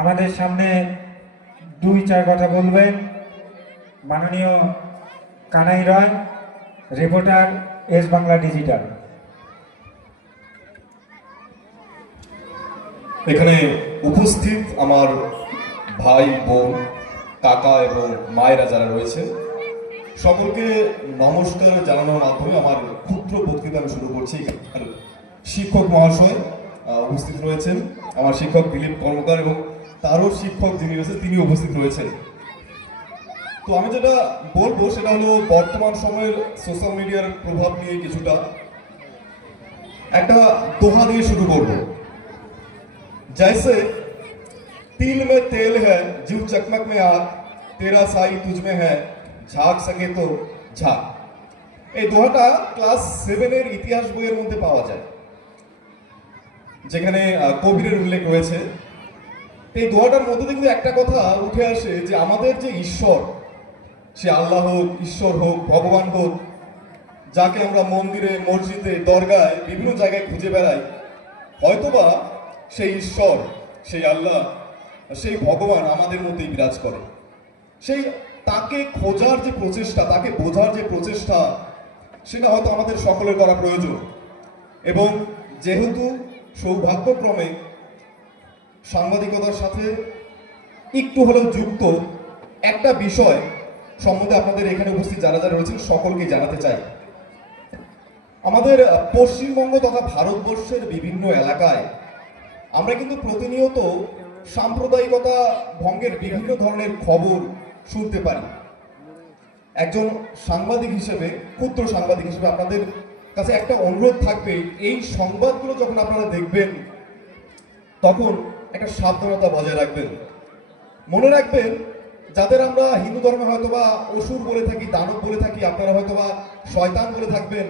আমাদের সামনে দুই চার কথা বলবেন মাননীয় কানাই রায়, রিপোর্টার এস বাংলা ডিজিটাল। এখানে উপস্থিত আমার ভাই বোন কাকা এবং মায়েরা যারা রয়েছে সকলকে নমস্কার জানানোর মাধ্যমে আমার ক্ষুদ্র বক্তৃতা আমি শুরু করছি। শিক্ষক মহাশয় উপস্থিত রয়েছেন, আমার শিক্ষক দিলীপ কর্মকার এবং তারও শিক্ষক যিনি রয়েছেন তিনি উপস্থিত রয়েছেন। তো আমি যেটা বলবো সেটা হলো বর্তমান সময়ের সোশ্যাল মিডিয়ার প্রভাব নিয়ে কিছুটা একটা দোহা দিয়ে শুরু করবো। जैसे तिल में तेल है जीव चकमक में आग, तेरा साई तुझ में है झाक सके तो झाक। এই দোহাটা ক্লাস 7 এর ইতিহাস বইয়ের মধ্যে পাওয়া যায়, যেখানে কবিরের উল্লেখ রয়েছে। এই দোহাটার মধ্যে কিন্তু একটা কথা উঠে আসে যে আমাদের যে ঈশ্বর, সে আল্লাহ হোক, ঈশ্বর হোক, ভগবান হোক, যাকে আমরা মন্দিরে মসজিদে দরগায় বিভিন্ন জায়গায় খুঁজে বেড়াই, হয়তোবা সেই ঈশ্বর, সেই আল্লাহ, সেই ভগবান আমাদের মধ্যেই বিরাজ করে। সেই তাকে খোঁজার যে প্রচেষ্টা, তাকে বোঝার যে প্রচেষ্টা, সেটা হয়তো আমাদের সকলের করা প্রয়োজন। এবং যেহেতু সৌভাগ্যক্রমে সাংবাদিকতার সাথে একটু হলেও যুক্ত একটা বিষয় সম্বন্ধে আপনাদের এখানে উপস্থিত যারা যারা রয়েছেন সকলকে জানাতে চাই। আমাদের পশ্চিমবঙ্গ তথা ভারতবর্ষের বিভিন্ন এলাকায় আমরা কিন্তু প্রতিনিয়ত সাম্প্রদায়িকতা ভঙ্গের বিভিন্ন ধরনের খবর শুনতে পারি। একজন সাংবাদিক হিসেবে, ক্ষুদ্র সাংবাদিক হিসেবে আপনাদের কাছে একটা অনুরোধ থাকবে, এই সংবাদগুলো যখন আপনারা দেখবেন তখন একটা সাবধানতা বজায় রাখবেন। মনে রাখবেন, যাদের আমরা হিন্দু ধর্মে হয়তোবা অসুর বলে থাকি, দানব বলে থাকি, আপনারা হয়তোবা শয়তান বলে থাকবেন।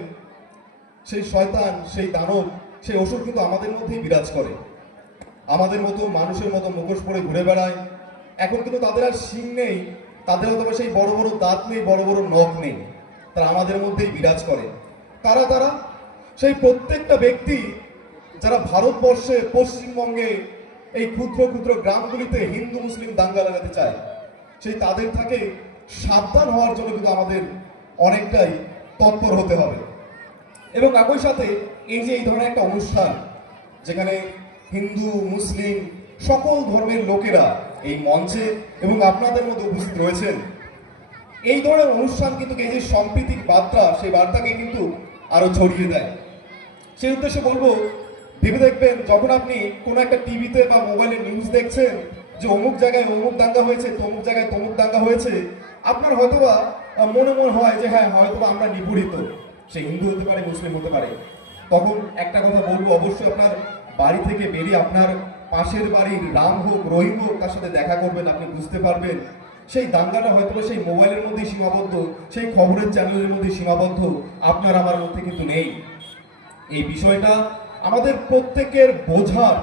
সেই শয়তান, সেই দানব, সেই অসুর কিন্তু আমাদের মধ্যেই বিরাজ করে, আমাদের মতো মানুষের মতো মুখোশ পরে ঘুরে বেড়ায়। এখন কিন্তু তাদের আর শিং নেই, তাদের হয়তো সেই বড় বড় দাঁত নেই, বড় বড় নখ নেই, তারা আমাদের মধ্যেই বিরাজ করে। তারা সেই প্রত্যেকটা ব্যক্তি যারা ভারতবর্ষে, পশ্চিমবঙ্গে এই ক্ষুদ্র ক্ষুদ্র গ্রামগুলিতে হিন্দু মুসলিম দাঙ্গা লাগাতে চায়, সেই তাদের থেকে সাবধান হওয়ার জন্য কিন্তু আমাদের অনেকটাই তৎপর হতে হবে। এবং একই সাথে এই যে এই ধরনের একটা অনুষ্ঠান, যেখানে হিন্দু মুসলিম সকল ধর্মের লোকেরা এই মঞ্চে এবং আপনাদের মধ্যে উপস্থিত রয়েছেন, এই ধরনের অনুষ্ঠান কিন্তু এই যে সম্প্রীতিক বার্তা, সেই বার্তাকে কিন্তু আরো ছড়িয়ে দেয়। সেই উদ্দেশ্যে বলবো, ভেবে দেখবেন যখন আপনি কোনো একটা টিভিতে বা মোবাইলে নিউজ দেখছেন যে অমুক জায়গায় অমুক দাঙ্গা হয়েছে, তমুক জায়গায় তমুক দাঙ্গা হয়েছে, আপনার হয়তোবা মনে হয় যে হ্যাঁ, হয়তোবা আমরা নিপীড়িত, সে হিন্দু হতে পারে, মুসলিম হতে পারে। তখন একটা কথা বলবো, অবশ্যই আপনার বাড়ি থেকে বেরিয়ে আপনার পাশের বাড়ির রাম হোক, রহিম হোক, তার সাথে দেখা করবেন, আপনি বুঝতে পারবেন সেই দাঙ্গাটা হয়তো সেই মোবাইলের মধ্যেই সীমাবদ্ধ, সেই খবরের চ্যানেলের মধ্যে সীমাবদ্ধ, আপনার আমার মধ্যে কিন্তু নেই। এই বিষয়টা আমাদের প্রত্যেকের বোঝার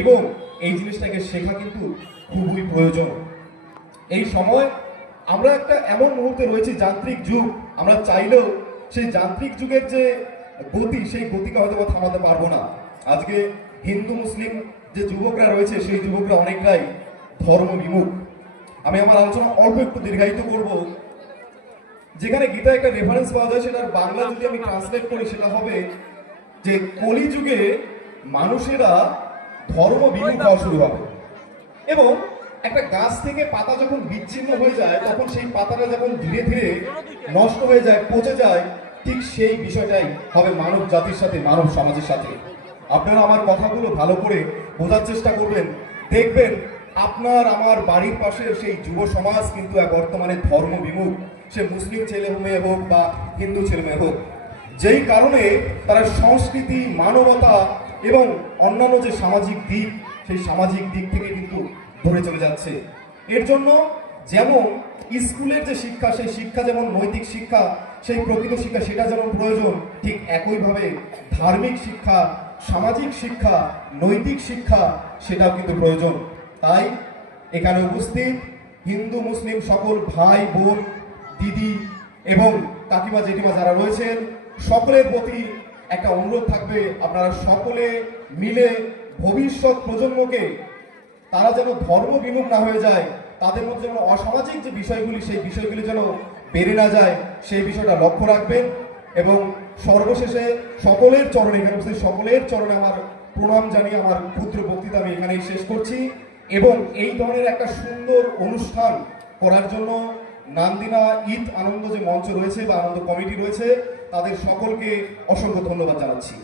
এবং এই জিনিসটাকে শেখা কিন্তু খুবই প্রয়োজন। এই সময় আমরা একটা এমন মুহূর্তে রয়েছি, যান্ত্রিক যুগ, আমরা চাইলেও সেই যান্ত্রিক যুগের যে গতি, সেই গতিকে হয়তো থামাতে পারবো না। আজকে হিন্দু মুসলিম যে যুবকরা রয়েছে, সেই যুবকরা অনেকটাই ধর্ম বিমুখ। আমি আমার আলোচনা অল্প একটু দীর্ঘায়িত করব। যেখানে গীতা একটা রেফারেন্স পাওয়া যায়, সেটার বাংলা যদি আমি ট্রান্সলেট করি সেটা হবে যে কলিযুগে মানুষেরা ধর্ম বিমুখ হওয়া শুরু হবে, এবং একটা গাছ থেকে পাতা যখন বিচ্ছিন্ন হয়ে যায়, তখন সেই পাতাটা যখন ধীরে ধীরে নষ্ট হয়ে যায়, পচে যায়, ঠিক সেই বিষয়টাই হবে মানব জাতির সাথে, মানব সমাজের সাথে। আপনারা আমার কথাগুলো ভালো করে বোঝার চেষ্টা করবেন, দেখবেন আপনার আমার বাড়ির পাশের সেই যুব সমাজ কিন্তু বর্তমানে ধর্ম বিমুখ, সে মুসলিম ছেলে মেয়ে হোক বা হিন্দু ছেলে মেয়ে হোক, যেই কারণে তারা সংস্কৃতি, মানবতা এবং অন্যান্য যে সামাজিক দিক, সেই সামাজিক দিক থেকে কিন্তু ধরে চলে যাচ্ছে। এর জন্য যেমন স্কুলের যে শিক্ষা, সেই শিক্ষা যেমন নৈতিক শিক্ষা, সেই প্রকৃত শিক্ষা, সেটা যেমন প্রয়োজন, ঠিক একইভাবে ধার্মিক শিক্ষা, সামাজিক শিক্ষা, নৈতিক শিক্ষা, সেটাও কিন্তু প্রয়োজন। তাই এখানে উপস্থিত হিন্দু মুসলিম সকল ভাই বোন, দিদি এবং কাকিমা জেঠিমা যারা রয়েছেন, সকলের প্রতি একটা অনুরোধ থাকবে, আপনারা সকলে মিলে ভবিষ্যৎ প্রজন্মকে তারা যেন ধর্ম বিমুখ না হয়ে যায়, তাদের মধ্যে যেন অসামাজিক যে বিষয়গুলি সেই বিষয়গুলি যেন বেড়ে না যায় সেই বিষয়টা লক্ষ্য রাখবেন। এবং সর্বশেষে সকলের চরণে, এখানে উপস্থিত সকলের চরণে আমার প্রণাম জানিয়ে আমার ক্ষুদ্র বক্তৃতা আমি এখানেই শেষ করছি। এবং এই ধরনের একটা সুন্দর অনুষ্ঠান করার জন্য নান্দিনা ঈদ আনন্দ যে মঞ্চ রয়েছে বা আনন্দ কমিটি রয়েছে, তাদের সকলকে অসংখ্য ধন্যবাদ জানাচ্ছি।